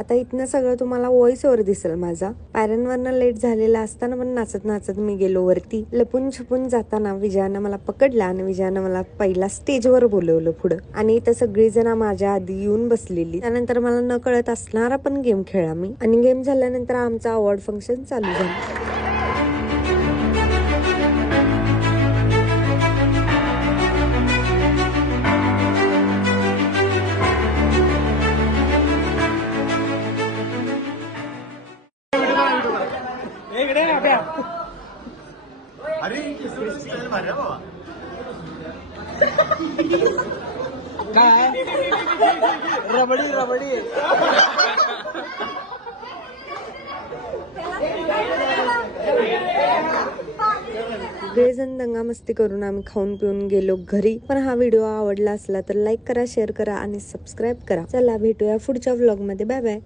आता इथनं सगळं तुम्हाला व्हॉइस ओव्हर दिसेल माझा. पायऱ्यांवरनं लेट झालेला असताना पण नाचत नाचत मी गेलो वरती. लपून छपून जाताना विजयानं मला पकडला आणि विजयानं मला पहिला स्टेजवर बोलवलं पुढं. आणि इथं सगळीजण माझ्या आधी येऊन बसलेली. त्यानंतर मला न कळत असणारा पण गेम खेळला मी. आणि गेम झाल्यानंतर आमचा अवॉर्ड फंक्शन चालू झालं. काय रबडी रबडी सगळेजण दंगामस्ती करून आम्ही खाऊन पिऊन गेलो घरी. पण हा व्हिडिओ आवडला असला तर लाईक करा, शेअर करा आणि सबस्क्राईब करा. चला भेटूया पुढच्या व्लॉग मध्ये. Bye bye.